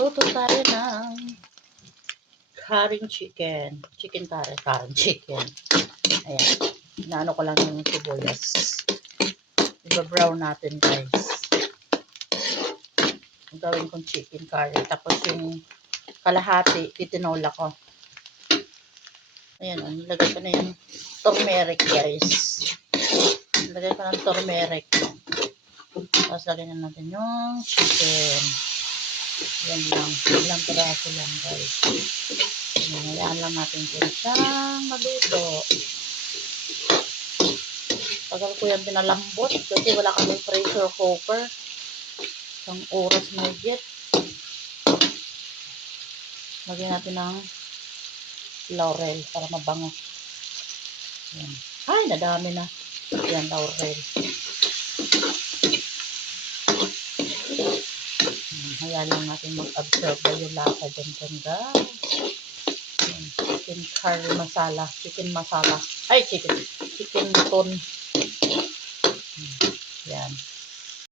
Magluto tayo ng curry chicken. Chicken curry, curry chicken. Ayan. Inaano ko lang yung sibuyas. Iba-brown natin, guys. Gawin kong chicken curry. Tapos yung kalahati, itinola ko. Ayan, nilagay ko na yung turmeric, guys. Nilagay ko ng turmeric. Tapos lagyan na natin yung chicken. Yan lang. Ilang piraso lang, guys. Hayaan lang natin kung siyang maluto. Tagal ko yan pinalambot kasi wala kami pressure cooker. Isang oras na higit. Lagyan natin ng laurel para mabango. Yan. Ay, nadami na. Yan, laurel. Hayaan lang natin mag-absorb na yung lasa dyan, guys. Chicken curry masala. Chicken masala. Ay, chicken ton. Yan.